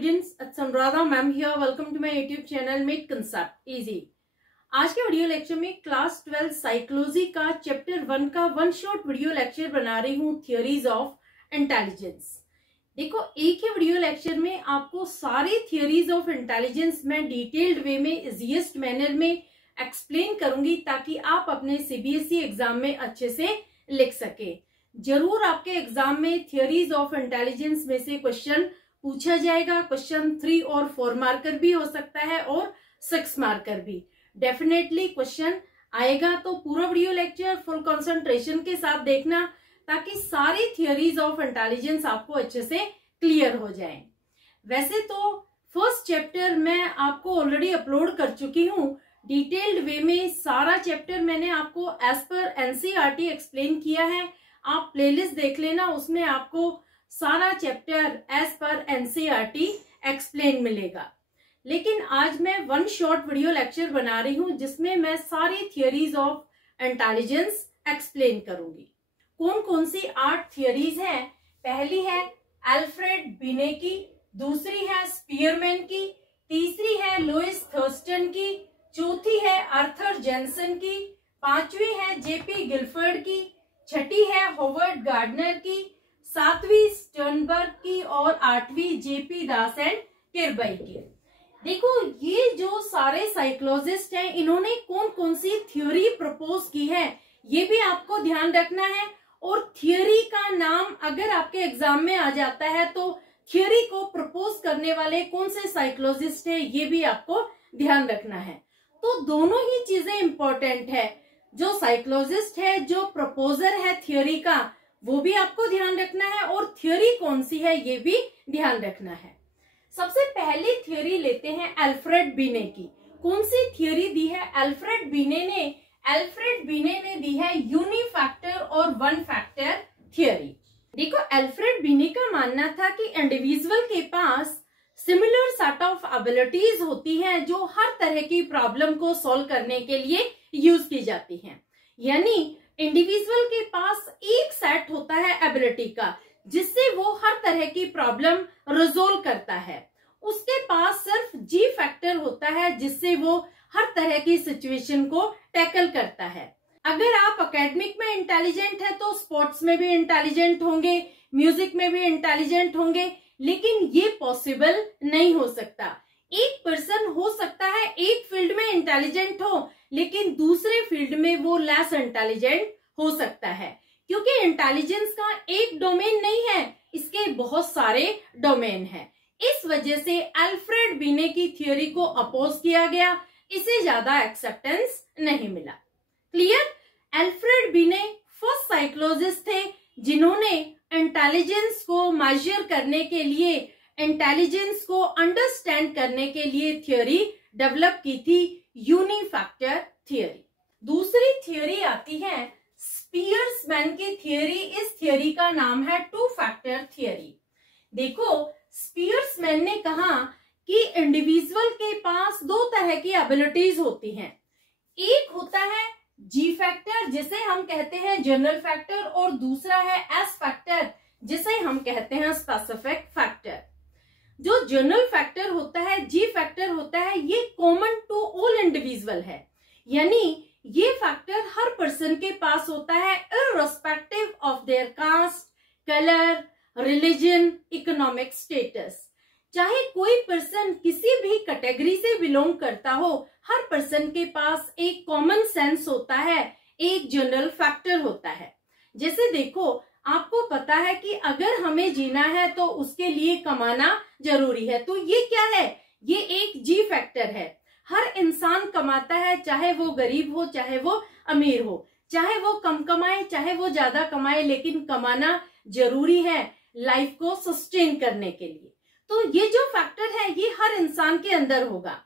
students, it's Anuradha ma'am here. Welcome to my YouTube channel Make Concept Easy. आज के video lecture में class 12 psychology का chapter 1 का one shot video lecture बना रही हूँ, थियोरीज ऑफ इंटेलिजेंस। देखो, एक ही वीडियो लेक्चर में आपको सारी थियोरीज ऑफ इंटेलिजेंस में डिटेल्ड वे में इजीएस्ट मैनर में एक्सप्लेन करूंगी ताकि आप अपने सीबीएसई एग्जाम में अच्छे से लिख सके। जरूर आपके एग्जाम में थियोरीज ऑफ इंटेलिजेंस में से क्वेश्चन पूछा जाएगा। क्वेश्चन 3 और 4 मार्कर भी हो सकता है और 6 मार्कर भी। डेफिनेटली क्वेश्चन आएगा, तो पूरा वीडियो लेक्चर फुल कंसंट्रेशन के साथ देखना ताकि सारी थियोरीज ऑफ इंटेलिजेंस आपको अच्छे से क्लियर हो जाए। वैसे तो फर्स्ट चैप्टर मैं आपको ऑलरेडी अपलोड कर चुकी हूँ डिटेल्ड वे में। सारा चैप्टर मैंने आपको एज पर एनसीईआरटी एक्सप्लेन किया है। आप प्लेलिस्ट देख लेना, उसमें आपको सारा chapter as per NCERT explain मिलेगा। लेकिन आज मैं वन शॉर्ट वीडियो लेक्चर बना रही हूं जिसमें मैं सारी थियोरीज ऑफ इंटेलिजेंस एक्सप्लेन करूंगी। कौन कौन सी 8 थियोरीज हैं? पहली है अल्फ्रेड बिने की, दूसरी है स्पीयरमैन की, तीसरी है लुइस थर्स्टन की, चौथी है आर्थर जेनसन की, पांचवी है जेपी गिलफर्ड की, छठी है होवर्ड गार्डनर की, सातवीं स्टर्नबर्ग की और आठवीं जेपी दास एंड किरबई की। देखो, ये जो सारे साइकोलॉजिस्ट हैं इन्होंने कौन कौन सी थ्योरी प्रपोज की है ये भी आपको ध्यान रखना है। और थ्योरी का नाम अगर आपके एग्जाम में आ जाता है तो थ्योरी को प्रपोज करने वाले कौन से साइकोलॉजिस्ट है ये भी आपको ध्यान रखना है। तो दोनों ही चीजें इंपॉर्टेंट है। जो साइकोलॉजिस्ट है, जो प्रपोजर है थ्योरी का, वो भी आपको ध्यान रखना है और थ्योरी कौन सी है ये भी ध्यान रखना है। सबसे पहली थ्योरी लेते हैं अल्फ्रेड बिने की। कौन सी थ्योरी दी है अल्फ्रेड बिने ने? अल्फ्रेड बिने ने दी है यूनिफैक्टर और वन फैक्टर थ्योरी। देखो, अल्फ्रेड बिने का मानना था कि इंडिविजुअल के पास सिमिलर सेट ऑफ एबिलिटीज होती हैं जो हर तरह की प्रॉब्लम को सॉल्व करने के लिए यूज की जाती हैं। यानी इंडिविजुअल के पास एक सेट होता है एबिलिटी का जिससे वो हर तरह की प्रॉब्लम रिजोल्व करता है। उसके पास सिर्फ जी फैक्टर होता है जिससे वो हर तरह की सिचुएशन को टैकल करता है। अगर आप एकेडमिक में इंटेलिजेंट है तो स्पोर्ट्स में भी इंटेलिजेंट होंगे, म्यूजिक में भी इंटेलिजेंट होंगे, लेकिन ये पॉसिबल नहीं हो सकता। एक पर्सन हो सकता है एक फील्ड में इंटेलिजेंट हो लेकिन दूसरे फील्ड में वो लेस इंटेलिजेंट हो सकता है, क्योंकि इंटेलिजेंस का एक डोमेन नहीं है, इसके बहुत सारे डोमेन हैं। इस वजह से अल्फ्रेड बिने की थ्योरी को अपोज किया गया, इसे ज्यादा एक्सेप्टेंस नहीं मिला। क्लियर? अल्फ्रेड बिने फर्स्ट साइकोलॉजिस्ट थे जिन्होंने इंटेलिजेंस को मेजर करने के लिए, इंटेलिजेंस को अंडरस्टैंड करने के लिए थ्योरी डेवलप की थी, यूनिफैक्टर थ्योरी। दूसरी थ्योरी आती है स्पीयरमैन की थ्योरी। इस थ्योरी का नाम है टू फैक्टर थ्योरी। देखो, स्पीयरमैन ने कहा कि इंडिविजुअल के पास 2 तरह की एबिलिटीज होती हैं। एक होता है जी फैक्टर जिसे हम कहते हैं जनरल फैक्टर, और दूसरा है एस फैक्टर जिसे हम कहते हैं स्पेसिफिक फैक्टर। जो जनरल फैक्टर होता है, जी फैक्टर होता है, ये कॉमन टू ऑल इंडिविजुअल है। यानी ये फैक्टर हर पर्सन के पास होता है irrespective of their caste, colour, religion, economic status. चाहे कोई पर्सन किसी भी कैटेगरी से बिलोंग करता हो, हर पर्सन के पास एक कॉमन सेंस होता है, एक जनरल फैक्टर होता है। जैसे देखो, आपको पता है कि अगर हमें जीना है तो उसके लिए कमाना जरूरी है, तो ये क्या है? ये एक जी फैक्टर है। हर इंसान कमाता है, चाहे वो गरीब हो चाहे वो अमीर हो, चाहे वो कम कमाए चाहे वो ज्यादा कमाए, लेकिन कमाना जरूरी है लाइफ को सस्टेन करने के लिए। तो ये जो फैक्टर है ये हर इंसान के अंदर होगा।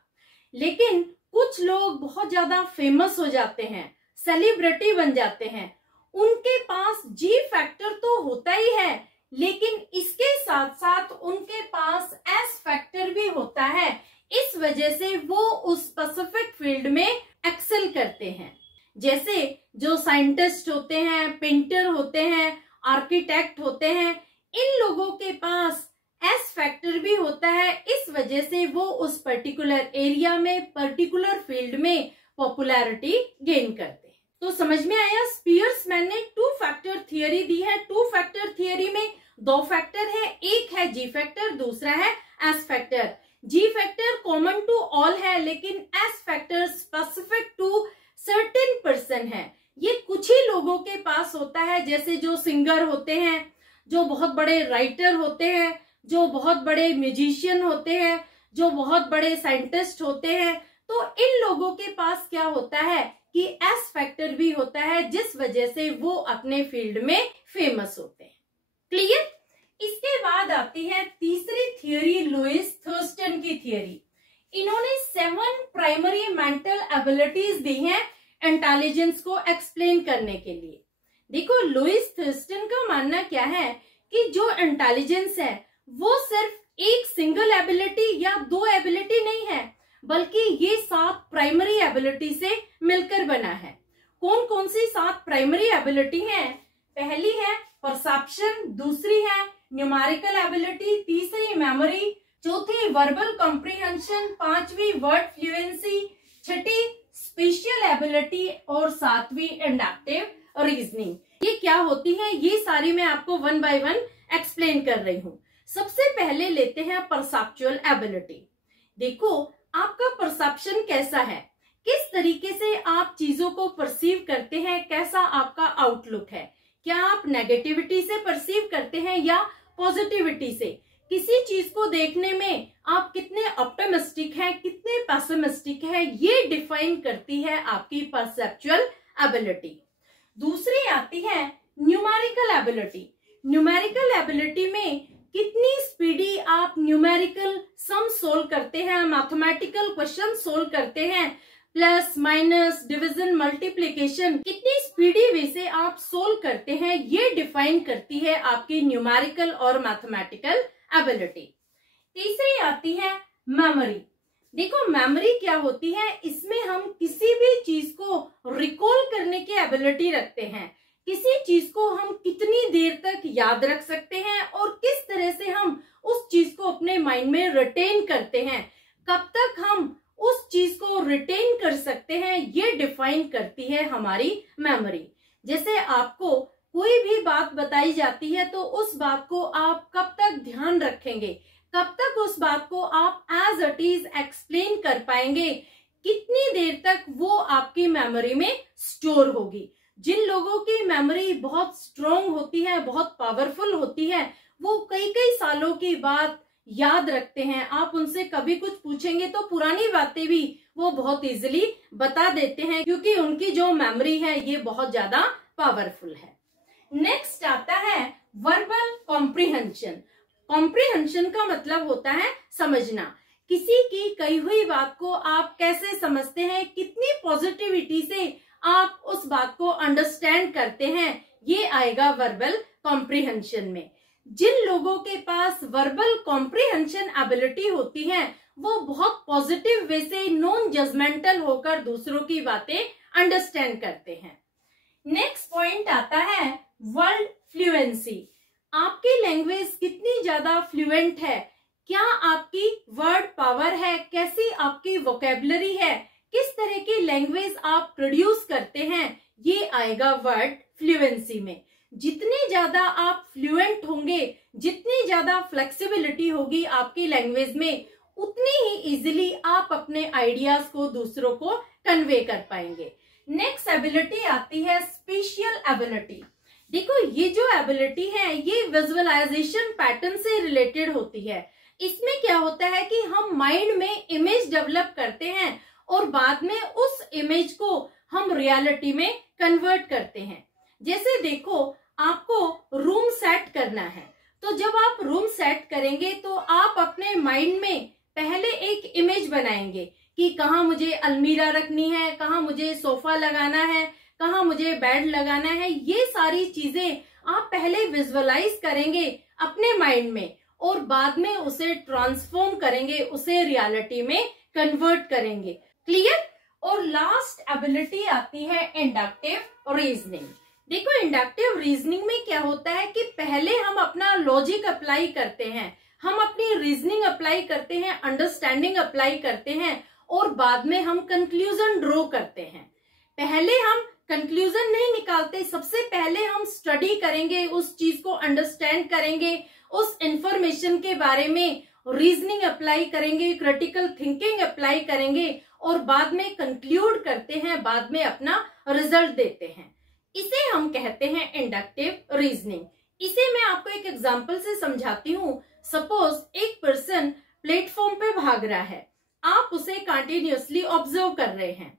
लेकिन कुछ लोग बहुत ज्यादा फेमस हो जाते हैं, सेलिब्रिटी बन जाते हैं, उनके पास जी फैक्टर तो होता ही है, लेकिन इसके साथ साथ उनके पास एस फैक्टर भी होता है। इस वजह से वो उस स्पेसिफिक फील्ड में एक्सेल करते हैं। जैसे जो साइंटिस्ट होते हैं, पेंटर होते हैं, आर्किटेक्ट होते हैं, इन लोगों के पास एस फैक्टर भी होता होता है, इस वजह से वो उस पर्टिकुलर एरिया में, पर्टिकुलर फील्ड में पॉपुलैरिटी गेन करते हैं। तो समझ में आया, स्पीयर्समैन ने टू फैक्टर थियरी दी है। टू फैक्टर थियरी में दो फैक्टर है, एक है जी फैक्टर, दूसरा है S factor. G factor common to all है, लेकिन S factor specific to certain person है। ये कुछ ही लोगों के पास होता है, जैसे जो सिंगर होते हैं, जो बहुत बड़े राइटर होते हैं, जो बहुत बड़े म्यूजिशियन होते हैं, जो बहुत बड़े साइंटिस्ट होते हैं। तो इन लोगों के पास क्या होता है कि एस फैक्टर भी होता है, जिस वजह से वो अपने फील्ड में फेमस होते हैं। क्लियर? इसके बाद आती है तीसरी थियरी, लुइस थर्स्टन की थियरी। इन्होंने 7 प्राइमरी मेंटल एबिलिटीज दी हैं इंटेलिजेंस को एक्सप्लेन करने के लिए। देखो, लुइस थर्स्टन का मानना क्या है कि जो इंटेलिजेंस है वो सिर्फ एक सिंगल एबिलिटी या 2 एबिलिटी नहीं है, बल्कि ये 7 प्राइमरी एबिलिटी से मिलकर बना है। कौन कौन सी 7 प्राइमरी एबिलिटी हैं? पहली है परसेप्शन, दूसरी है न्यूमेरिकल एबिलिटी, तीसरी मेमोरी, चौथी वर्बल कॉम्प्रिहेंशन, पांचवी वर्ड फ्लुएंसी, छठी स्पेशियल एबिलिटी और सातवीं इंडक्टिव रीजनिंग। ये क्या होती है, ये सारी मैं आपको 1 बाय 1 एक्सप्लेन कर रही हूँ। सबसे पहले लेते हैं परसेप्चुअल एबिलिटी। देखो, आपका परसेप्शन कैसा है, किस तरीके से आप चीजों को परसीव करते हैं, कैसा आपका आउटलुक है। क्या आप नेगेटिविटी से परसीव करते हैं या पॉजिटिविटी से? किसी चीज को देखने में आप कितने ऑप्टिमिस्टिक हैं, कितने पेसिमिस्टिक हैं, ये डिफाइन करती है आपकी परसेप्चुअल एबिलिटी। दूसरी आती है न्यूमेरिकल एबिलिटी। न्यूमेरिकल एबिलिटी में कितनी स्पीडी आप न्यूमेरिकल सम सोल्व करते हैं, मैथमेटिकल क्वेश्चन सोल्व करते हैं, प्लस माइनस डिवीजन मल्टीप्लिकेशन कितनी स्पीडी वे से आप सोल्व करते हैं, ये डिफाइन करती है आपकी न्यूमेरिकल और मैथमेटिकल एबिलिटी। तीसरी आती है मेमोरी। देखो, मेमोरी क्या होती है, इसमें हम किसी भी चीज को रिकॉल करने की एबिलिटी रखते हैं। किसी चीज को हम कितनी देर तक याद रख सकते हैं और किस तरह से हम उस चीज को अपने माइंड में रिटेन करते हैं, कब तक हम उस चीज को रिटेन कर सकते हैं, ये डिफाइन करती है हमारी मेमोरी। जैसे आपको कोई भी बात बताई जाती है तो उस बात को आप कब तक ध्यान रखेंगे, कब तक उस बात को आप एज इट इज एक्सप्लेन कर पाएंगे, कितनी देर तक वो आपकी मेमोरी में स्टोर होगी। जिन लोगों की मेमोरी बहुत स्ट्रोंग होती है, बहुत पावरफुल होती है, वो कई कई सालों की बात याद रखते हैं। आप उनसे कभी कुछ पूछेंगे तो पुरानी बातें भी वो बहुत इजीली बता देते हैं, क्योंकि उनकी जो मेमोरी है ये बहुत ज्यादा पावरफुल है। नेक्स्ट आता है वर्बल कॉम्प्रिहेंशन। कॉम्प्रिहेंशन का मतलब होता है समझना। किसी की कही हुई बात को आप कैसे समझते हैं, कितनी पॉजिटिविटी से आप उस बात को अंडरस्टैंड करते हैं, ये आएगा वर्बल कॉम्प्रिहेंशन में। जिन लोगों के पास वर्बल कॉम्प्रिहेंशन एबिलिटी होती है वो बहुत पॉजिटिव वे से नॉन जजमेंटल होकर दूसरों की बातें अंडरस्टैंड करते हैं। नेक्स्ट पॉइंट आता है वर्ड फ्लुएंसी। आपकी लैंग्वेज कितनी ज्यादा फ्लुएंट है, क्या आपकी वर्ड पावर है, कैसी आपकी वोकेबलरी है, किस तरह की लैंग्वेज आप प्रोड्यूस करते हैं, ये आएगा वर्ड फ्लुएंसी में। जितने ज्यादा आप फ्लुएंट होंगे, जितनी ज्यादा फ्लेक्सिबिलिटी होगी आपकी लैंग्वेज में, उतनी ही इजीली आप अपने आइडियाज को दूसरों को कन्वे कर पाएंगे। नेक्स्ट एबिलिटी आती है स्पेशियल एबिलिटी। देखो, ये जो एबिलिटी है ये विजुअलाइजेशन पैटर्न से रिलेटेड होती है। इसमें क्या होता है कि हम माइंड में इमेज डेवलप करते हैं और बाद में उस इमेज को हम रियलिटी में कन्वर्ट करते हैं। जैसे देखो, आपको रूम सेट करना है, तो जब आप रूम सेट करेंगे तो आप अपने माइंड में पहले एक इमेज बनाएंगे कि कहाँ मुझे अलमीरा रखनी है, कहाँ मुझे सोफा लगाना है, कहाँ मुझे बेड लगाना है। ये सारी चीजें आप पहले विजुअलाइज करेंगे अपने माइंड में और बाद में उसे ट्रांसफॉर्म करेंगे, उसे रियलिटी में कन्वर्ट करेंगे। क्लियर? और लास्ट एबिलिटी आती है इंडक्टिव रीजनिंग। देखो, इंडक्टिव रीजनिंग में क्या होता है कि पहले हम अपना लॉजिक अप्लाई करते हैं, हम अपनी रीजनिंग अप्लाई करते हैं, अंडरस्टैंडिंग अप्लाई करते हैं और बाद में हम कंक्लूजन ड्रॉ करते हैं। पहले हम कंक्लूजन नहीं निकालते, सबसे पहले हम स्टडी करेंगे, उस चीज को अंडरस्टैंड करेंगे, उस इंफॉर्मेशन के बारे में रीजनिंग अप्लाई करेंगे, क्रिटिकल थिंकिंग अप्लाई करेंगे और बाद में कंक्लूड करते हैं, बाद में अपना रिजल्ट देते हैं। इसे हम कहते हैं इंडक्टिव रीजनिंग। इसे मैं आपको एक एग्जांपल से समझाती हूँ। सपोज एक पर्सन प्लेटफॉर्म पे भाग रहा है, आप उसे कंटिन्यूअसली ऑब्जर्व कर रहे हैं।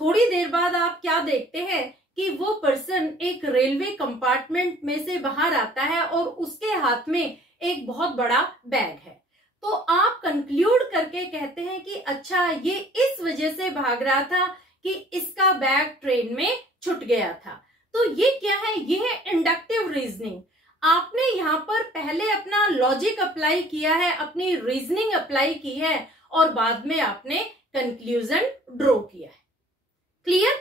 थोड़ी देर बाद आप क्या देखते हैं कि वो पर्सन एक रेलवे कंपार्टमेंट में से बाहर आता है और उसके हाथ में एक बहुत बड़ा बैग है। तो आप कंक्लूड करके कहते हैं कि अच्छा, ये इस वजह से भाग रहा था कि इसका बैग ट्रेन में छूट गया था। तो ये क्या है? ये है इंडक्टिव रीजनिंग। आपने यहाँ पर पहले अपना लॉजिक अप्लाई किया है, अपनी रीजनिंग अप्लाई की है और बाद में आपने कंक्लूजन ड्रॉ किया है। क्लियर?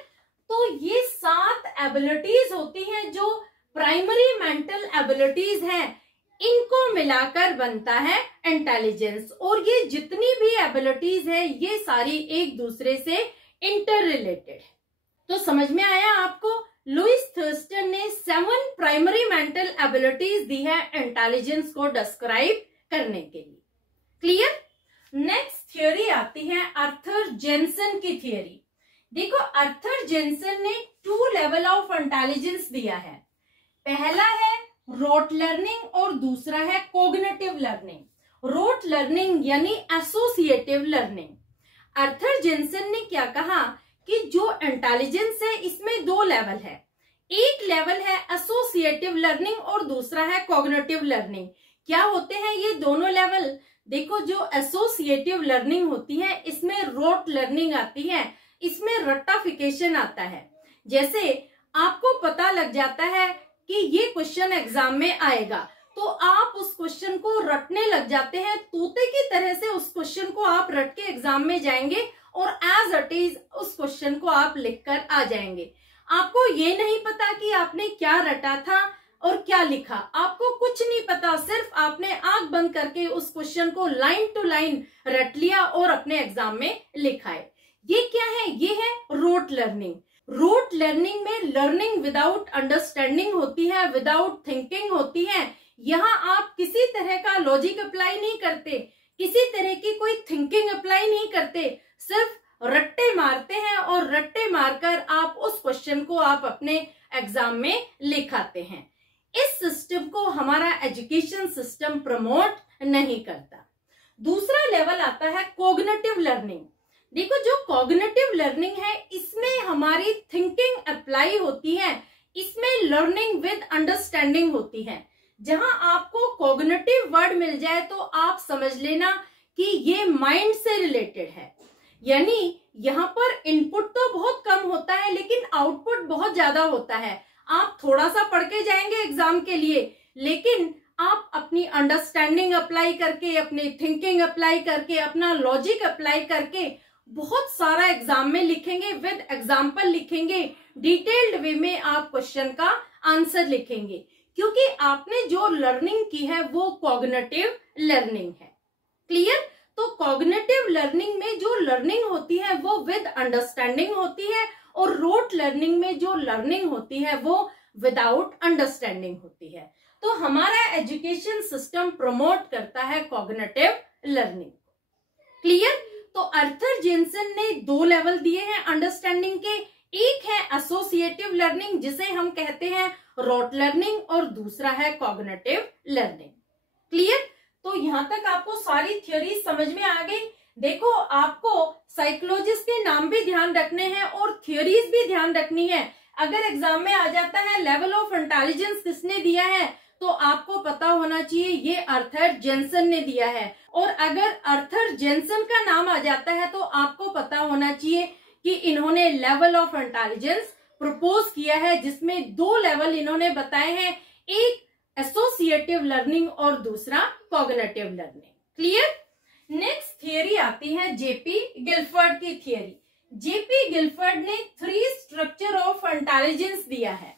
तो ये 7 एबिलिटीज होती हैं जो प्राइमरी मेंटल एबिलिटीज हैं, इनको मिलाकर बनता है इंटेलिजेंस। और ये जितनी भी एबिलिटीज है ये सारी एक दूसरे से इंटर रिलेटेड है। तो समझ में आया आपको? लुइस थर्स्टन ने 7 प्राइमरी मेंटल एबिलिटीज दी है इंटेलिजेंस को डिस्क्राइब करने के लिए। क्लियर? नेक्स्ट थ्योरी आती है आर्थर जेनसन की थ्योरी। देखो, आर्थर जेनसन ने 2 लेवल ऑफ इंटेलिजेंस दिया है। पहला है रोट लर्निंग और दूसरा है कॉग्निटिव लर्निंग। रोट लर्निंग यानी एसोसिएटिव लर्निंग। आर्थर जेनसन ने क्या कहा कि जो इंटेलिजेंस है इसमें 2 लेवल है। एक लेवल है एसोसिएटिव लर्निंग और दूसरा है कॉग्निटिव लर्निंग। क्या होते हैं ये दोनों लेवल? देखो, जो एसोसिएटिव लर्निंग होती है इसमें रोट लर्निंग आती है, इसमें रट्टाफिकेशन आता है। जैसे आपको पता लग जाता है कि ये क्वेश्चन एग्जाम में आएगा, तो आप उस क्वेश्चन को रटने लग जाते हैं, तोते की तरह से उस क्वेश्चन को आप रट के एग्जाम में जाएंगे और एज इट इज उस क्वेश्चन को आप लिखकर आ जाएंगे। आपको ये नहीं पता कि आपने क्या रटा था और क्या लिखा, आपको कुछ नहीं पता, सिर्फ आपने आंख बंद करके उस क्वेश्चन को लाइन टू लाइन रट लिया और अपने एग्जाम में लिखा है। ये क्या है? ये है रोट लर्निंग। रोट लर्निंग में लर्निंग विदाउट अंडरस्टैंडिंग होती है, विदाउट थिंकिंग होती है। यहाँ आप किसी तरह का लॉजिक अप्लाई नहीं करते, किसी तरह की कोई थिंकिंग अप्लाई नहीं करते, सिर्फ रट्टे मारते हैं और रट्टे मारकर आप उस क्वेश्चन को आप अपने एग्जाम में लिखाते हैं। इस सिस्टम को हमारा एजुकेशन सिस्टम प्रमोट नहीं करता। दूसरा लेवल आता है कॉग्निटिव लर्निंग। देखो, जो कॉग्निटिव लर्निंग है इसमें हमारी थिंकिंग अप्लाई होती है, इसमें लर्निंग विद अंडरस्टैंडिंग होती है। जहां आपको कॉग्निटिव वर्ड मिल जाए तो आप समझ लेना कि ये माइंड से रिलेटेड है। यानी यहाँ पर इनपुट तो बहुत कम होता है लेकिन आउटपुट बहुत ज्यादा होता है। आप थोड़ा सा पढ़ के जाएंगे एग्जाम के लिए, लेकिन आप अपनी अंडरस्टैंडिंग अप्लाई करके, अपनी थिंकिंग अप्लाई करके, अपना लॉजिक अप्लाई करके बहुत सारा एग्जाम में लिखेंगे, विद एग्जाम्पल लिखेंगे, डिटेल्ड वे में आप क्वेश्चन का आंसर लिखेंगे, क्योंकि आपने जो लर्निंग की है वो कॉग्निटिव लर्निंग है। क्लियर? तो कॉग्निटिव लर्निंग में जो लर्निंग होती है वो विद अंडरस्टैंडिंग होती है और रोट लर्निंग में जो लर्निंग होती है वो विदाउट अंडरस्टैंडिंग होती है। तो हमारा एजुकेशन सिस्टम प्रमोट करता है कॉग्निटिव लर्निंग। क्लियर? तो आर्थर जेनसन ने 2 लेवल दिए हैं अंडरस्टैंडिंग के। एक है एसोसिएटिव लर्निंग जिसे हम कहते हैं रोट लर्निंग और दूसरा है कॉग्निटिव लर्निंग। क्लियर? तो यहां तक आपको सारी थ्योरी समझ में आ गई। देखो, आपको साइकोलॉजिस्ट के नाम भी ध्यान रखने हैं और थ्योरीज भी ध्यान रखनी है। अगर एग्जाम में आ जाता है लेवल ऑफ इंटेलिजेंस किसने दिया है, तो आपको पता होना चाहिए ये आर्थर जेनसन ने दिया है। और अगर आर्थर जेनसन का नाम आ जाता है तो आपको पता होना चाहिए कि इन्होंने लेवल ऑफ इंटेलिजेंस प्रपोज किया है, जिसमें 2 लेवल इन्होंने बताए हैं, एक एसोसिएटिव लर्निंग और दूसरा cognitive learning. Clear? Next theory आती है जेपी गिलफर्ड की थियरी। जेपी गिलफर्ड ने 3 स्ट्रक्चर ऑफ इंटेलिजेंस दिया है।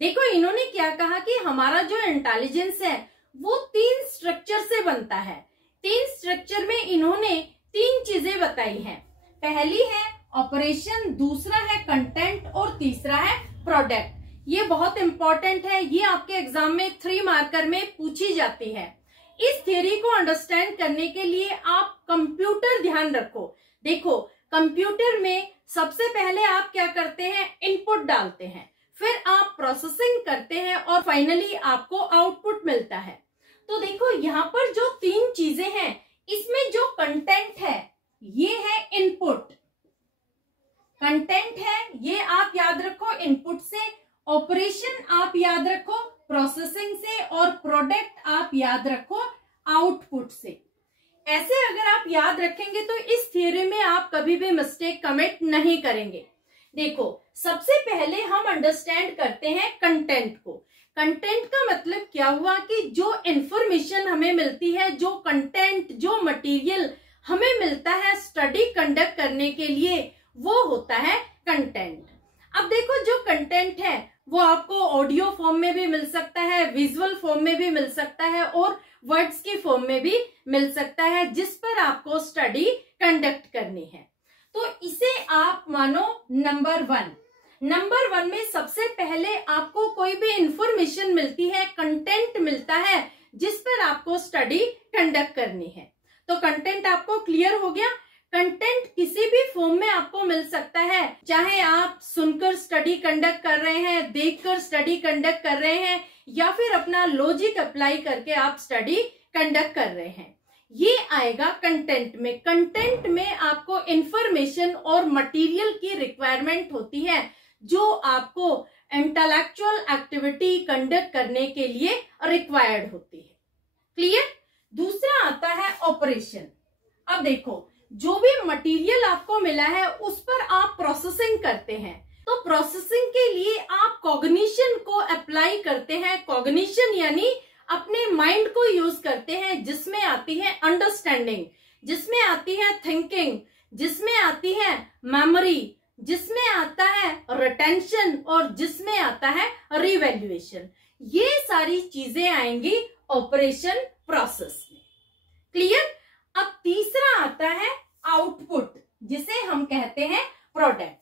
देखो, इन्होंने क्या कहा कि हमारा जो इंटेलिजेंस है वो 3 स्ट्रक्चर से बनता है। 3 स्ट्रक्चर में इन्होंने 3 चीजें बताई हैं। पहली है ऑपरेशन, दूसरा है कंटेंट और तीसरा है प्रोडक्ट। ये बहुत इंपॉर्टेंट है, ये आपके एग्जाम में 3 मार्कर में पूछी जाती है। इस थ्योरी को अंडरस्टैंड करने के लिए आप कंप्यूटर ध्यान रखो। देखो, कंप्यूटर में सबसे पहले आप क्या करते हैं, इनपुट डालते हैं, फिर आप प्रोसेसिंग करते हैं और फाइनली आपको आउटपुट मिलता है। तो देखो यहाँ पर जो 3 चीजें हैं, इसमें जो कंटेंट है ये है इनपुट, कंटेंट है ये आप याद रखो इनपुट से, ऑपरेशन आप याद रखो प्रोसेसिंग से, और प्रोडक्ट आप याद रखो आउटपुट से। ऐसे अगर आप याद रखेंगे तो इस थ्योरी में आप कभी भी मिस्टेक कमिट नहीं करेंगे। देखो, सबसे पहले हम अंडरस्टैंड करते हैं कंटेंट को। कंटेंट का मतलब क्या हुआ कि जो इंफॉर्मेशन हमें मिलती है, जो कंटेंट, जो मटेरियल हमें मिलता है स्टडी कंडक्ट करने के लिए, वो होता है कंटेंट। अब देखो, जो कंटेंट है वो आपको ऑडियो फॉर्म में भी मिल सकता है, विजुअल फॉर्म में भी मिल सकता है और वर्ड्स की फॉर्म में भी मिल सकता है, जिस पर आपको स्टडी कंडक्ट करनी है। तो इसे आप मानो नंबर 1। नंबर 1 में सबसे पहले आपको कोई भी इंफॉर्मेशन मिलती है, कंटेंट मिलता है, जिस पर आपको स्टडी कंडक्ट करनी है। तो कंटेंट आपको क्लियर हो गया। कंटेंट किसी भी फॉर्म में आपको मिल सकता है, चाहे आप सुनकर स्टडी कंडक्ट कर रहे हैं, देखकर स्टडी कंडक्ट कर रहे हैं, या फिर अपना लॉजिक अप्लाई करके आप स्टडी कंडक्ट कर रहे हैं, ये आएगा कंटेंट में। कंटेंट में आपको इंफॉर्मेशन और मटेरियल की रिक्वायरमेंट होती है, जो आपको इंटेलेक्चुअल एक्टिविटी कंडक्ट करने के लिए रिक्वायर्ड होती है। क्लियर? दूसरा आता है ऑपरेशन। अब देखो, जो भी मटेरियल आपको मिला है उस पर आप प्रोसेसिंग करते हैं, तो प्रोसेसिंग के लिए आप कॉग्निशन को अप्लाई करते हैं। कॉग्निशन यानी अपने माइंड को यूज करते हैं, जिसमें आती है अंडरस्टैंडिंग, जिसमें आती है थिंकिंग, जिसमें आती है मेमोरी, जिसमें आता है रिटेंशन और जिसमें आता है रिवैल्यूएशन। ये सारी चीजें आएंगी ऑपरेशन प्रोसेस में। क्लियर? अब तीसरा आता है आउटपुट, जिसे हम कहते हैं प्रोडक्ट।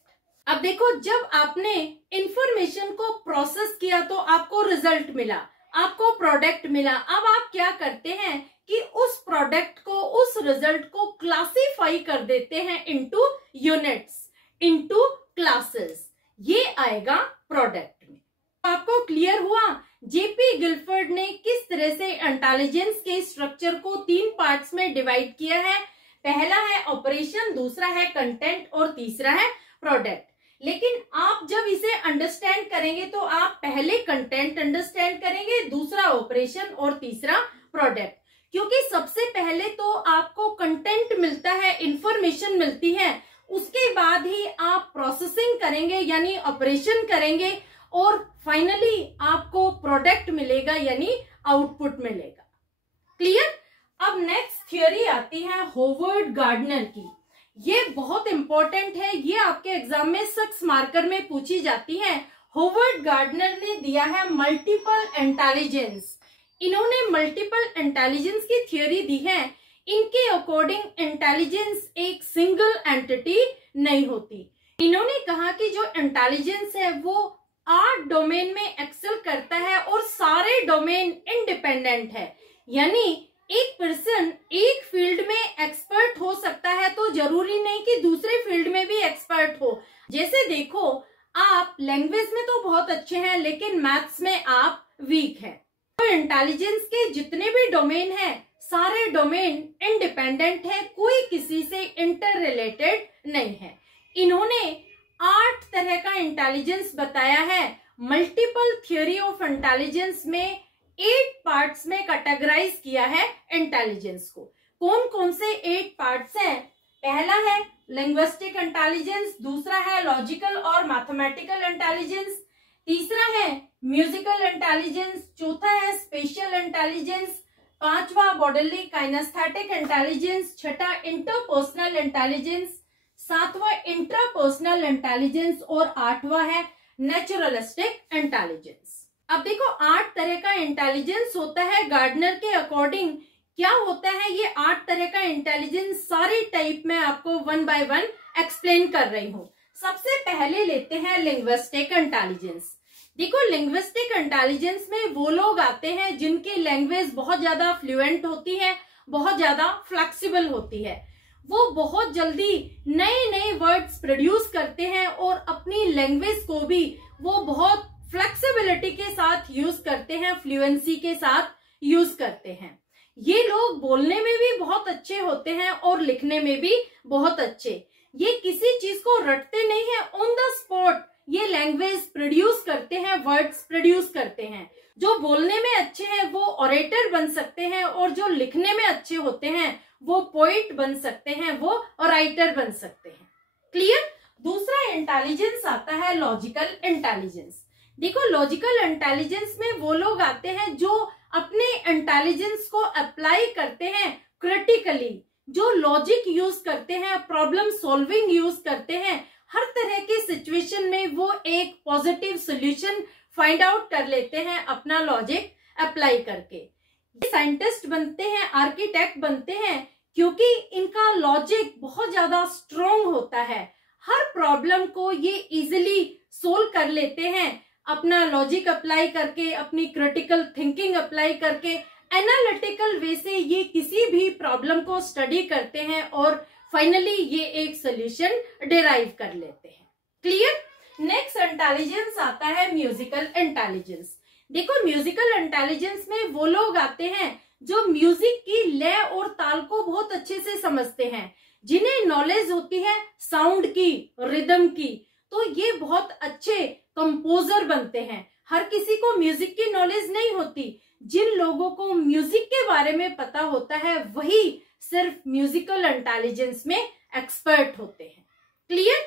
अब देखो, जब आपने इंफॉर्मेशन को प्रोसेस किया तो आपको रिजल्ट मिला, आपको प्रोडक्ट मिला। अब आप क्या करते हैं कि उस प्रोडक्ट को, उस रिजल्ट को क्लासिफाई कर देते हैं इनटू यूनिट्स, इनटू क्लासेस। ये आएगा प्रोडक्ट में। आपको क्लियर हुआ जेपी गिलफर्ड ने किस तरह से इंटेलिजेंस के स्ट्रक्चर को 3 पार्ट्स में डिवाइड किया है। पहला है ऑपरेशन, दूसरा है कंटेंट और तीसरा है प्रोडक्ट। लेकिन आप जब इसे अंडरस्टैंड करेंगे तो आप पहले कंटेंट अंडरस्टैंड करेंगे, दूसरा ऑपरेशन और तीसरा प्रोडक्ट। क्योंकि सबसे पहले तो आपको कंटेंट मिलता है, इंफॉर्मेशन मिलती है, उसके बाद ही आप प्रोसेसिंग करेंगे यानी ऑपरेशन करेंगे, और फाइनली आपको प्रोडक्ट मिलेगा यानी आउटपुट मिलेगा। क्लियर? अब नेक्स्ट थ्योरी आती है होवर्ड गार्डनर की। ये बहुत इंपॉर्टेंट है, ये आपके एग्जाम में 6 मार्कर में पूछी जाती है। होवर्ड गार्डनर ने दिया है मल्टीपल इंटेलिजेंस। इन्होंने मल्टीपल इंटेलिजेंस की थ्योरी दी है। इनके अकॉर्डिंग इंटेलिजेंस एक सिंगल एंटिटी नहीं होती। इन्होंने कहा कि जो इंटेलिजेंस है वो 8 डोमेन में एक्सेल करता है और सारे डोमेन इंडिपेंडेंट है। यानी एक पर्सन एक फील्ड में एक्सपर्ट हो सकता है तो जरूरी नहीं कि दूसरे फील्ड में भी एक्सपर्ट हो। जैसे देखो, आप लैंग्वेज में तो बहुत अच्छे हैं लेकिन मैथ्स में आप वीक हैं। तो इंटेलिजेंस के जितने भी डोमेन हैं, सारे डोमेन इंडिपेंडेंट है, कोई किसी से इंटर रिलेटेड नहीं है। इन्होंने 8 तरह का इंटेलिजेंस बताया है। मल्टीपल थ्योरी ऑफ इंटेलिजेंस में 8 पार्ट्स में कैटेगराइज किया है इंटेलिजेंस को। कौन कौन से 8 पार्ट्स हैं? पहला है लिंग्विस्टिक इंटेलिजेंस, दूसरा है लॉजिकल और मैथमेटिकल इंटेलिजेंस, तीसरा है म्यूजिकल इंटेलिजेंस, चौथा है स्पेशियल इंटेलिजेंस, पांचवा बॉडीली काइनेस्थेटिक इंटेलिजेंस, छठा इंटरपर्सनल इंटेलिजेंस, सातवां इंट्रापर्सनल इंटेलिजेंस और आठवां है नेचुरलिस्टिक इंटेलिजेंस। अब देखो 8 तरह का इंटेलिजेंस होता है गार्डनर के अकॉर्डिंग। क्या होता है ये 8 तरह का इंटेलिजेंस, सारी टाइप में आपको वन बाय वन एक्सप्लेन कर रही हूँ। सबसे पहले लेते हैं लिंग्विस्टिक इंटेलिजेंस। देखो लिंग्विस्टिक इंटेलिजेंस में वो लोग आते हैं जिनकी लैंग्वेज बहुत ज्यादा फ्लुएंट होती है, बहुत ज्यादा फ्लेक्सिबल होती है। वो बहुत जल्दी नए नए वर्ड्स प्रोड्यूस करते हैं और अपनी लैंग्वेज को भी वो बहुत फ्लेक्सिबिलिटी के साथ यूज करते हैं, फ्लुएंसी के साथ यूज करते हैं। ये लोग बोलने में भी बहुत अच्छे होते हैं और लिखने में भी बहुत अच्छे। ये किसी चीज को रटते नहीं है, ऑन द स्पॉट ये लैंग्वेज प्रोड्यूस करते हैं, वर्ड्स प्रोड्यूस करते हैं। जो बोलने में अच्छे हैं वो ऑरेटर बन सकते हैं और जो लिखने में अच्छे होते हैं वो पोइट बन सकते हैं, वो राइटर बन सकते हैं। क्लियर। दूसरा इंटेलिजेंस आता है लॉजिकल इंटेलिजेंस। देखो लॉजिकल इंटेलिजेंस में वो लोग आते हैं जो अपने इंटेलिजेंस को अप्लाई करते हैं क्रिटिकली, जो लॉजिक यूज करते हैं, प्रॉब्लम सॉल्विंग यूज करते हैं। हर तरह की सिचुएशन में वो एक पॉजिटिव सोल्यूशन फाइंड आउट कर लेते हैं अपना लॉजिक अप्लाई करके। ये साइंटिस्ट बनते हैं, आर्किटेक्ट बनते हैं, क्योंकि इनका लॉजिक बहुत ज्यादा स्ट्रॉन्ग होता है। हर प्रॉब्लम को ये इजिली सोल्व कर लेते हैं अपना लॉजिक अप्लाई करके, अपनी क्रिटिकल थिंकिंग अप्लाई करके, एनालिटिकल वे से ये किसी भी प्रॉब्लम को स्टडी करते हैं और फाइनली ये एक सोल्यूशन डिराइव कर लेते हैं। क्लियर। नेक्स्ट इंटेलिजेंस आता है म्यूजिकल इंटेलिजेंस। देखो म्यूजिकल इंटेलिजेंस में वो लोग आते हैं जो म्यूजिक की लय और ताल को बहुत अच्छे से समझते हैं, जिन्हें नॉलेज होती है साउंड की, रिदम की। तो ये बहुत अच्छे कंपोजर बनते हैं। हर किसी को म्यूजिक की नॉलेज नहीं होती। जिन लोगों को म्यूजिक के बारे में पता होता है वही सिर्फ म्यूजिकल इंटेलिजेंस में एक्सपर्ट होते हैं। क्लियर।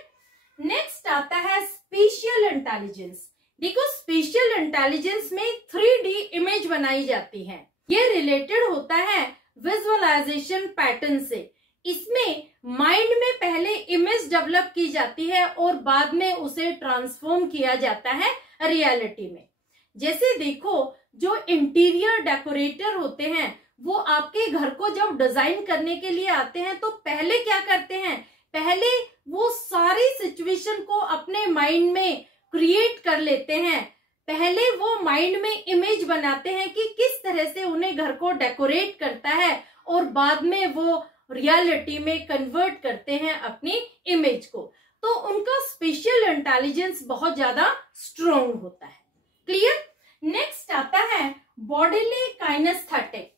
नेक्स्ट आता है स्पेशियल इंटेलिजेंस। देखो स्पेशियल इंटेलिजेंस में 3D इमेज बनाई जाती है। ये रिलेटेड होता है विजुअलाइजेशन पैटर्न से। इसमें माइंड में पहले इमेज डेवलप की जाती है और बाद में उसे ट्रांसफॉर्म किया जाता है रियलिटी में। जैसे देखो जो इंटीरियर डेकोरेटर होते हैं वो आपके घर को जब डिजाइन करने के लिए आते हैं तो पहले क्या करते हैं, पहले वो सारी सिचुएशन को अपने माइंड में क्रिएट कर लेते हैं। पहले वो माइंड में इमेज बनाते हैं कि किस तरह से उन्हें घर को डेकोरेट करता है और बाद में वो रियलिटी में कन्वर्ट करते हैं अपनी इमेज को। तो उनका स्पेशल इंटेलिजेंस बहुत ज्यादा स्ट्रॉन्ग होता है। क्लियर। नेक्स्ट आता है बॉडीली काइनेस्थेटिक।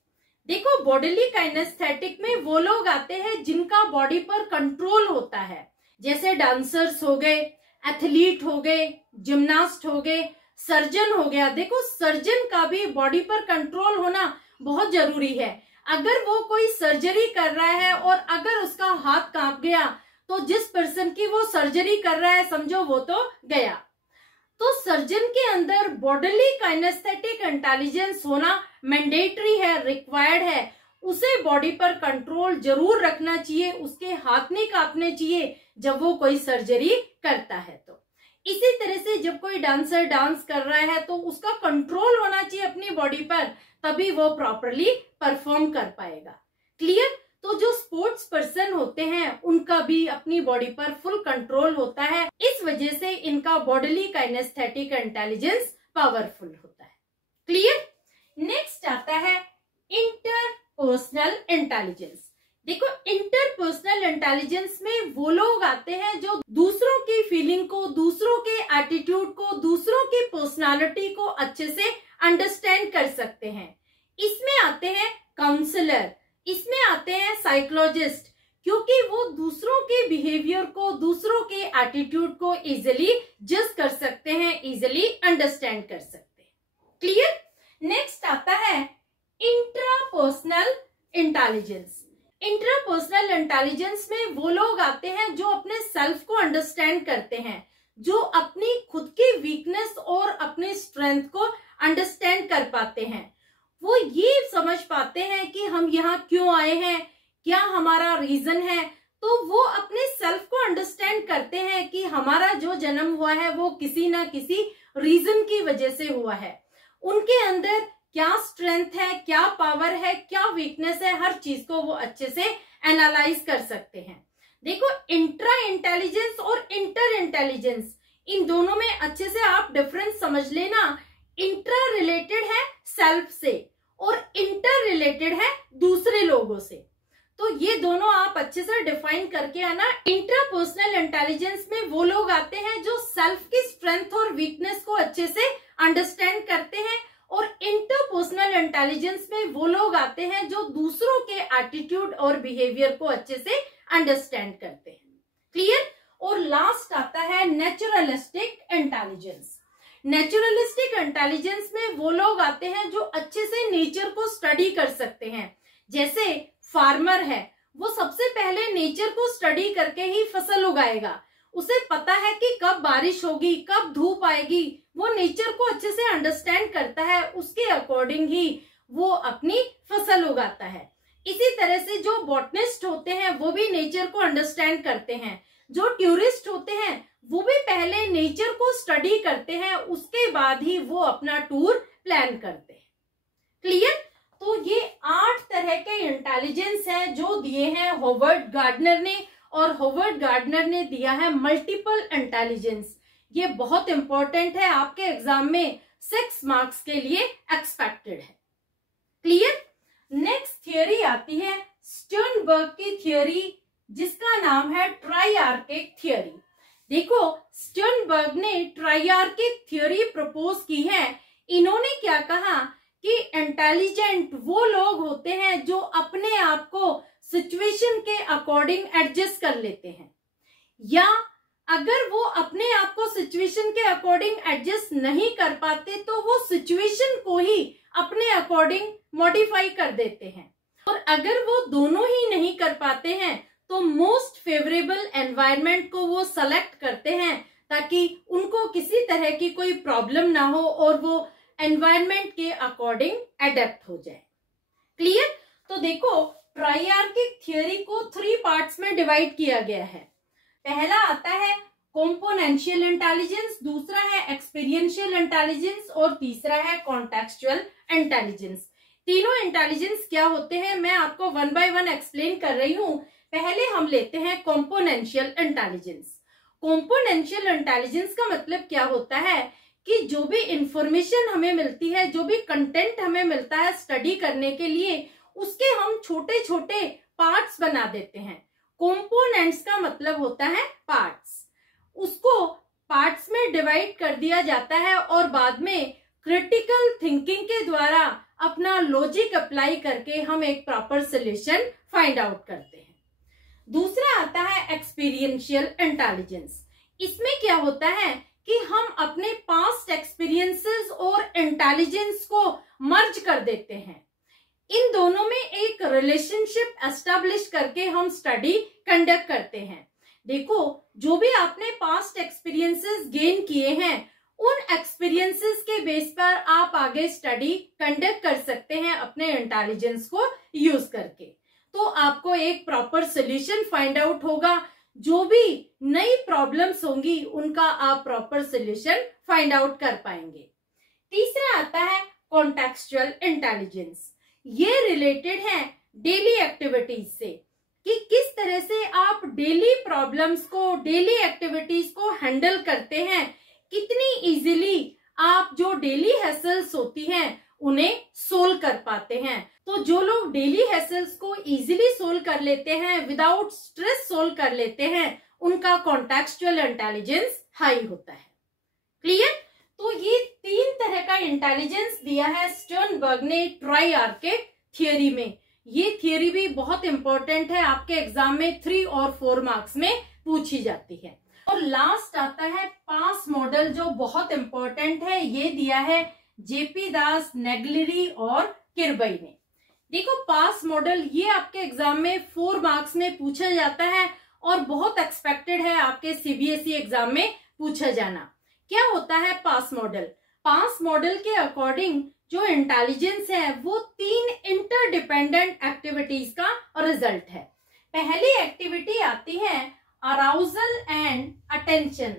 देखो बॉडीली काइनेस्थेटिक में वो लोग आते हैं जिनका बॉडी पर कंट्रोल होता है, जैसे डांसर्स हो गए, एथलीट हो गए, जिम्नास्ट हो गए, सर्जन हो गया। देखो सर्जन का भी बॉडी पर कंट्रोल होना बहुत जरूरी है। अगर वो कोई सर्जरी कर रहा है और अगर उसका हाथ कांप गया तो जिस पर्सन की वो सर्जरी कर रहा है समझो वो तो गया। तो सर्जन के अंदर बॉडीली काइनेस्थेटिक इंटेलिजेंस होना मैंडेटरी है, रिक्वायर्ड है। उसे बॉडी पर कंट्रोल जरूर रखना चाहिए, उसके हाथ नहीं कांपने चाहिए जब वो कोई सर्जरी करता है। तो इसी तरह से जब कोई डांसर डांस कर रहा है तो उसका कंट्रोल होना चाहिए अपनी बॉडी पर, तभी वो प्रॉपरली परफॉर्म कर पाएगा। क्लियर। तो जो स्पोर्ट्स पर्सन होते हैं उनका भी अपनी बॉडी पर फुल कंट्रोल होता है, इस वजह से इनका बॉडीली काइनेस्थेटिक इंटेलिजेंस पावरफुल होता है। क्लियर। नेक्स्ट आता है इंटरपर्सनल इंटेलिजेंस। देखो इंटरपर्सनल इंटेलिजेंस में वो लोग आते हैं जो दूसरों की फीलिंग को, दूसरों के एटीट्यूड को, दूसरों की पर्सनालिटी को अच्छे से अंडरस्टैंड कर सकते हैं। इसमें आते हैं काउंसलर, इसमें आते हैं साइकोलॉजिस्ट, क्योंकि वो दूसरों के बिहेवियर को, दूसरों के एटीट्यूड को इजिली जज कर सकते हैं, इजिली अंडरस्टैंड कर सकते हैं। क्लियर। नेक्स्ट आता है इंट्रापर्सनल इंटेलिजेंस। इंट्रापर्सनल इंटेलिजेंस में वो लोग आते हैं जो अपने सेल्फ को अंडरस्टैंड करते हैं, जो अपनी खुद की वीकनेस और अपने स्ट्रेंथ को अंडरस्टैंड कर पाते हैं। वो ये समझ पाते हैं कि हम यहाँ क्यों आए हैं, क्या हमारा रीजन है। तो वो अपने सेल्फ को अंडरस्टैंड करते हैं कि हमारा जो जन्म हुआ है वो किसी ना किसी रीजन की वजह से हुआ है। उनके अंदर क्या स्ट्रेंथ है, क्या पावर है, क्या वीकनेस है, हर चीज को वो अच्छे से एनालाइज कर सकते हैं। देखो, इंट्रा इंटेलिजेंस और इंटर इंटेलिजेंस, इन दोनों में अच्छे से आप डिफरेंस समझ लेना। इंट्रा रिलेटेड है सेल्फ से और इंटर रिलेटेड है दूसरे लोगों से। तो ये दोनों आप अच्छे से डिफाइन करके आना। इंट्रापर्सनल इंटेलिजेंस में वो लोग आते हैं जो सेल्फ की स्ट्रेंथ और वीकनेस को अच्छे से अंडरस्टैंड करते हैं, और इंटरपर्सनल इंटेलिजेंस में वो लोग आते हैं जो दूसरों के एटीट्यूड और बिहेवियर को अच्छे से अंडरस्टैंड करते हैं। क्लियर? और लास्ट आता है नेचुरलिस्टिक इंटेलिजेंस। नेचुरलिस्टिक इंटेलिजेंस में वो लोग आते हैं जो अच्छे से नेचर को स्टडी कर सकते हैं। जैसे फार्मर है, वो सबसे पहले नेचर को स्टडी करके ही फसल उगाएगा। उसे पता है कि कब बारिश होगी, कब धूप आएगी, वो नेचर को अच्छे से अंडरस्टैंड करता है, उसके अकॉर्डिंग ही वो अपनी फसल उगाता है। इसी तरह से जो बॉटनिस्ट होते हैं वो भी नेचर को अंडरस्टैंड करते हैं। जो टूरिस्ट होते हैं वो भी पहले नेचर को स्टडी करते हैं, उसके बाद ही वो अपना टूर प्लान करते हैं। क्लियर? तो ये 8 तरह के इंटेलिजेंस हैं जो दिए हैं हॉवर्ड गार्डनर ने, और हॉवर्ड गार्डनर ने दिया है मल्टीपल इंटेलिजेंस। ये बहुत इंपॉर्टेंट है, आपके एग्जाम में 6 मार्क्स के लिए एक्सपेक्टेड है। क्लियर? नेक्स्ट थियोरी आती है स्टर्नबर्ग की थियोरी, जिसका नाम है ट्राइआर्किक थियोरी। देखो, स्टर्नबर्ग ने ट्राइआर्किक थियोरी प्रपोज की है। इन्होंने क्या कहा कि इंटेलिजेंट वो लोग होते हैं जो अपने आप को सिचुएशन के अकॉर्डिंग एडजस्ट कर लेते हैं, या अगर वो अपने आप को सिचुएशन के अकॉर्डिंग एडजस्ट नहीं कर पाते तो वो सिचुएशन को ही अपने अकॉर्डिंग मॉडिफाई कर देते हैं, और अगर वो दोनों ही नहीं कर पाते हैं तो मोस्ट फेवरेबल एनवायरनमेंट को वो सेलेक्ट करते हैं ताकि उनको किसी तरह की कोई प्रॉब्लम ना हो और वो एनवायरनमेंट के अकॉर्डिंग एडेप्ट हो जाए। क्लियर? तो देखो, ट्राइआर्किक थियोरी को 3 पार्ट्स में डिवाइड किया गया है। पहला आता है कॉम्पोनेंशियल इंटेलिजेंस, दूसरा है एक्सपीरियंशियल इंटेलिजेंस और तीसरा है कॉन्टेक्सचुअल इंटेलिजेंस। तीनों इंटेलिजेंस क्या होते हैं मैं आपको 1 बाय 1 एक्सप्लेन कर रही हूं। पहले हम लेते हैं कॉम्पोनेंशियल इंटेलिजेंस। कॉम्पोनेंशियल इंटेलिजेंस का मतलब क्या होता है कि जो भी इंफॉर्मेशन हमें मिलती है, जो भी कंटेंट हमें मिलता है स्टडी करने के लिए, उसके हम छोटे छोटे पार्ट्स बना देते हैं। कंपोनेंट्स का मतलब होता है पार्ट्स। उसको पार्ट्स में डिवाइड कर दिया जाता है और बाद में क्रिटिकल थिंकिंग के द्वारा अपना लॉजिक अप्लाई करके हम एक प्रॉपर सॉल्यूशन फाइंड आउट करते हैं। दूसरा आता है एक्सपीरियंशियल इंटेलिजेंस। इसमें क्या होता है कि हम अपने पास्ट एक्सपीरियंसेस और इंटेलिजेंस को मर्ज कर देते हैं। इन दोनों में एक रिलेशनशिप एस्टेब्लिश करके हम स्टडी कंडक्ट करते हैं। देखो, जो भी आपने पास्ट एक्सपीरियंसेस गेन किए हैं, उन एक्सपीरियंसेस के बेस पर आप आगे स्टडी कंडक्ट कर सकते हैं अपने इंटेलिजेंस को यूज करके। तो आपको एक प्रॉपर सॉल्यूशन फाइंड आउट होगा। जो भी नई प्रॉब्लम्स होंगी उनका आप प्रॉपर सॉल्यूशन फाइंड आउट कर पाएंगे। तीसरा आता है कॉन्टेक्सचुअल इंटेलिजेंस। ये रिलेटेड है डेली एक्टिविटीज से कि किस तरह से आप डेली प्रॉब्लम्स को, डेली एक्टिविटीज को हैंडल करते हैं, कितनी इजीली आप जो डेली हैसल्स होती हैं उन्हें सोल्व कर पाते हैं। तो जो लोग डेली हैसल्स को इजीली सोल्व कर लेते हैं, विदाउट स्ट्रेस सोल्व कर लेते हैं, उनका कॉन्टेक्सचुअल इंटेलिजेंस हाई होता है। क्लियर? तो ये 3 तरह का इंटेलिजेंस दिया है स्टर्नबर्ग ने ट्राइआर्किक थियोरी में। ये थियोरी भी बहुत इंपॉर्टेंट है, आपके एग्जाम में 3 और 4 मार्क्स में पूछी जाती है। और लास्ट आता है पास मॉडल, जो बहुत इंपॉर्टेंट है। ये दिया है जेपी दास, नेग्लेरी और किरबई ने। देखो, पास मॉडल ये आपके एग्जाम में 4 मार्क्स में पूछा जाता है और बहुत एक्सपेक्टेड है आपके सीबीएसई एग्जाम में पूछा जाना। क्या होता है पास मॉडल? पास मॉडल के अकॉर्डिंग जो इंटेलिजेंस है वो 3 इंटरडिपेंडेंट एक्टिविटीज का रिजल्ट है। पहली एक्टिविटी आती है अराउजल एंड अटेंशन,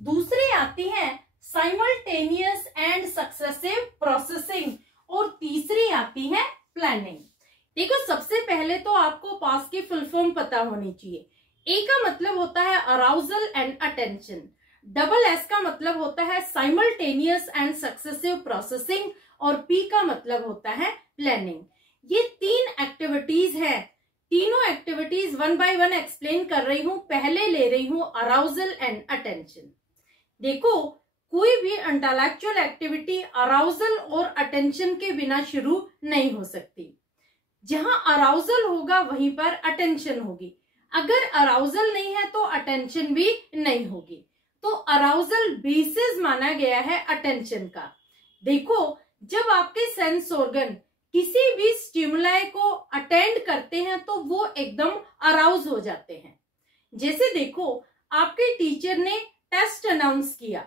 दूसरी आती है साइमल्टेनियस एंड सक्सेसिव प्रोसेसिंग, और तीसरी आती है प्लानिंग। देखो, सबसे पहले तो आपको पास की फुल फॉर्म पता होनी चाहिए। ए का मतलब होता है arousal and attention, double S का मतलब होता है साइमल्टेनियस एंड सक्सेसिव प्रोसेसिंग, और पी का मतलब होता है प्लानिंग। ये तीन एक्टिविटीज है, तीनों activities one by one explain कर रही हूं। पहले ले रही हूं अराउजल एंड अटेंशन। देखो, कोई भी इंटेलेक्चुअल एक्टिविटी अराउजल और अटेंशन के बिना शुरू नहीं हो सकती। जहां अराउजल होगा वहीं पर अटेंशन होगी, अगर अराउजल नहीं है तो अटेंशन भी नहीं होगी। तो अराउजल बेसिस माना गया है अटेंशन का। देखो, जब आपके सेंस ऑर्गन किसी भी स्टिमुलाई को अटेंड करते हैं तो वो एकदम अराउज हो जाते हैं। जैसे देखो, आपके टीचर ने टेस्ट अनाउंस किया,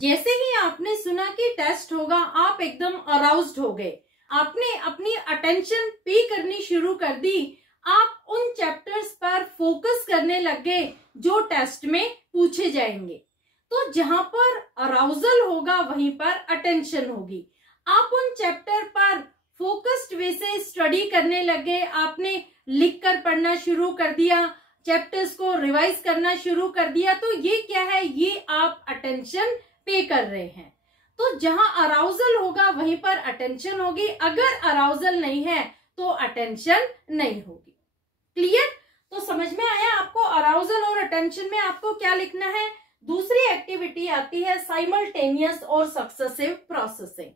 जैसे ही आपने सुना कि टेस्ट होगा आप एकदम अराउज्ड हो गए, आपने अपनी अटेंशन पे करनी शुरू कर दी, आप उन चैप्टर्स पर फोकस करने लग गए जो टेस्ट में पूछे जाएंगे। तो जहां पर अराउजल होगा वहीं पर अटेंशन होगी। आप उन चैप्टर पर फोकस्ड वे से स्टडी करने लग गए, आपने लिख कर पढ़ना शुरू कर दिया, चैप्टर्स को रिवाइज करना शुरू कर दिया, तो ये क्या है, ये आप अटेंशन पे कर रहे हैं। तो जहां अराउजल होगा वहीं पर अटेंशन होगी, अगर अराउजल नहीं है तो अटेंशन नहीं होगी। क्लियर? तो समझ में आया आपको अराउजल और अटेंशन में आपको क्या लिखना है। दूसरी एक्टिविटी आती है साइमल्टेनियस और सक्सेसिव प्रोसेसिंग।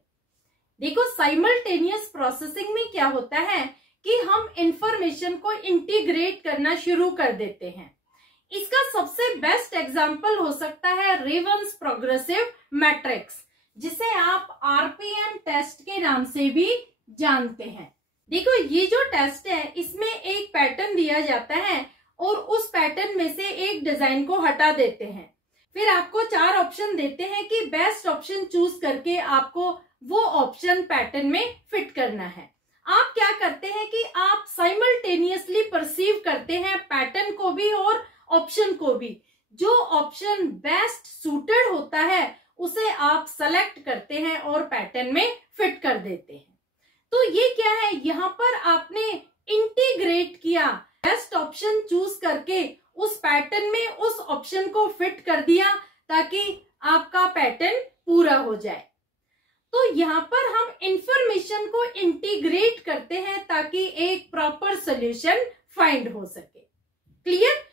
देखो, साइमल्टेनियस प्रोसेसिंग में क्या होता है कि हम इंफॉर्मेशन को इंटीग्रेट करना शुरू कर देते हैं। इसका सबसे बेस्ट एग्जांपल हो सकता है रेवंस प्रोग्रेसिव मैट्रिक्स, जिसे आप आरपीएम टेस्ट के नाम से भी जानते हैं। देखो, ये जो टेस्ट है इसमें एक पैटर्न दिया जाता है और उस पैटर्न में से एक डिजाइन को हटा देते हैं, फिर आपको 4 ऑप्शन देते हैं कि बेस्ट ऑप्शन चूज करके आपको वो ऑप्शन पैटर्न में फिट करना है। आप क्या करते हैं कि आप साइमल्टेनियसली परसीव करते हैं पैटर्न को भी और ऑप्शन को भी। जो ऑप्शन बेस्ट सूटेड होता है उसे आप सेलेक्ट करते हैं और पैटर्न में फिट कर देते हैं। तो ये क्या है, यहाँ पर आपने इंटीग्रेट किया, बेस्ट ऑप्शन चूज करके उस पैटर्न में उस ऑप्शन को फिट कर दिया ताकि आपका पैटर्न पूरा हो जाए। तो यहाँ पर हम इंफॉर्मेशन को इंटीग्रेट करते हैं ताकि एक प्रॉपर सॉल्यूशन फाइंड हो सके। क्लियर?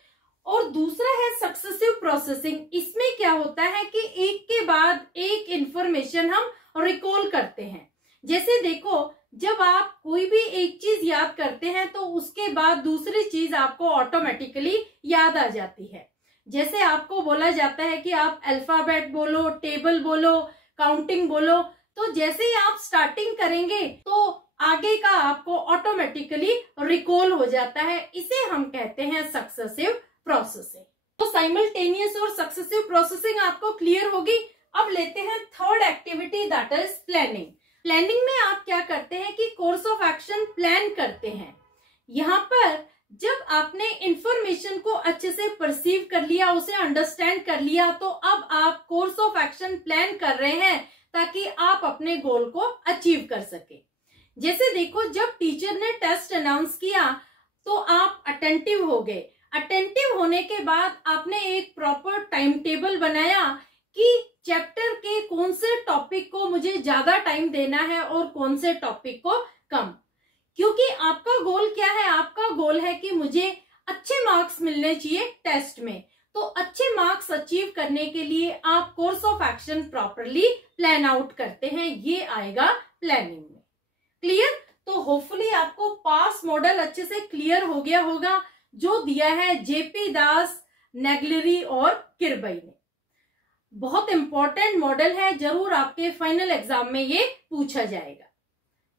और दूसरा है सक्सेसिव प्रोसेसिंग। इसमें क्या होता है कि एक के बाद एक इंफॉर्मेशन हम रिकॉल करते हैं। जैसे देखो, जब आप कोई भी एक चीज याद करते हैं तो उसके बाद दूसरी चीज आपको ऑटोमेटिकली याद आ जाती है। जैसे आपको बोला जाता है कि आप अल्फाबेट बोलो, टेबल बोलो, काउंटिंग बोलो, तो जैसे ही आप स्टार्टिंग करेंगे तो आगे का आपको ऑटोमेटिकली रिकॉल हो जाता है। इसे हम कहते हैं सक्सेसिव प्रोसेसिंग। तो साइमल्टेनियस और सक्सेसिव प्रोसेसिंग आपको क्लियर होगी। अब लेते हैं third activity, that is planning. Planning में आप क्या करते हैं कि कोर्स ऑफ एक्शन प्लान करते हैं। यहाँ पर जब आपने इंफॉर्मेशन को अच्छे से परसीव कर लिया, उसे अंडरस्टैंड कर लिया, तो अब आप कोर्स ऑफ एक्शन प्लान कर रहे हैं ताकि आप अपने गोल को अचीव कर सके। जैसे देखो, जब टीचर ने टेस्ट अनाउंस किया तो आप अटेंटिव हो गए। अटेंटिव होने के बाद आपने एक प्रॉपर टाइम टेबल बनाया कि चैप्टर के कौन से टॉपिक को मुझे ज्यादा टाइम देना है और कौन से टॉपिक को कम। क्योंकि आपका गोल क्या है, आपका गोल है कि मुझे अच्छे मार्क्स मिलने चाहिए टेस्ट में। तो अच्छे मार्क्स अचीव करने के लिए आप course of action properly plan out करते हैं। ये आएगा प्लानिंग में। क्लियर? तो होपफुली आपको पास मॉडल अच्छे से क्लियर हो गया होगा, जो दिया है जेपी दास, नेग्लेरी और किरबई ने। बहुत इंपॉर्टेंट मॉडल है, जरूर आपके फाइनल एग्जाम में ये पूछा जाएगा।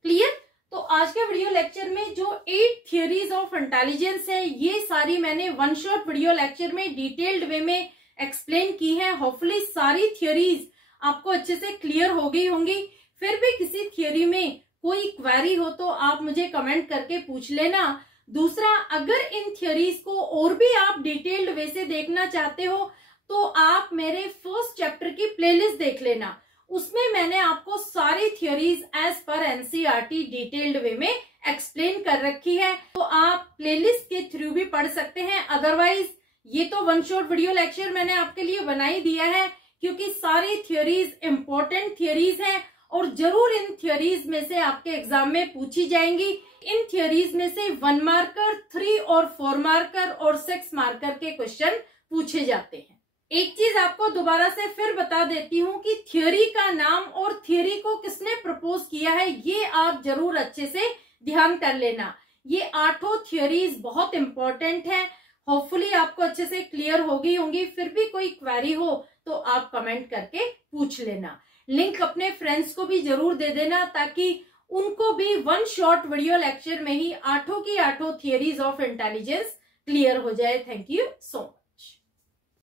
क्लियर? तो आज के वीडियो लेक्चर में जो 8 थियरीज ऑफ इंटेलिजेंस है, ये सारी मैंने वन शॉट वीडियो लेक्चर में डिटेल्ड वे में एक्सप्लेन की है। होपफुली सारी थियरीज आपको अच्छे से क्लियर हो गई होंगी। फिर भी किसी थियरी में कोई क्वेरी हो तो आप मुझे कमेंट करके पूछ लेना। दूसरा, अगर इन थियरीज को और भी आप डिटेल्ड वे से देखना चाहते हो, तो आप मेरे फर्स्ट चैप्टर की प्लेलिस्ट देख लेना, उसमें मैंने आपको सारी theories as per NCERT detailed way में एक्सप्लेन कर रखी है, तो आप प्लेलिस्ट के थ्रू भी पढ़ सकते हैं। अदरवाइज ये तो वन शॉट वीडियो लेक्चर मैंने आपके लिए बना ही दिया है, क्योंकि सारी थ्योरीज इंपॉर्टेंट थ्योरीज हैं और जरूर इन थ्योरीज में से आपके एग्जाम में पूछी जाएंगी। इन थ्योरीज में से 1 मार्कर, 3 और 4 मार्कर और 6 मार्कर के क्वेश्चन पूछे जाते हैं। एक चीज आपको दोबारा से फिर बता देती हूँ कि थ्योरी का नाम और थ्योरी को किसने प्रपोज किया है, ये आप जरूर अच्छे से ध्यान कर लेना। ये 8 थ्योरीज बहुत इंपॉर्टेंट है। होपफुली आपको अच्छे से क्लियर हो गई होंगी। फिर भी कोई क्वेरी हो तो आप कमेंट करके पूछ लेना। लिंक अपने फ्रेंड्स को भी जरूर दे देना, ताकि उनको भी वन शॉर्ट वीडियो लेक्चर में ही 8 की 8 थियरीज ऑफ इंटेलिजेंस क्लियर हो जाए। Thank you so much.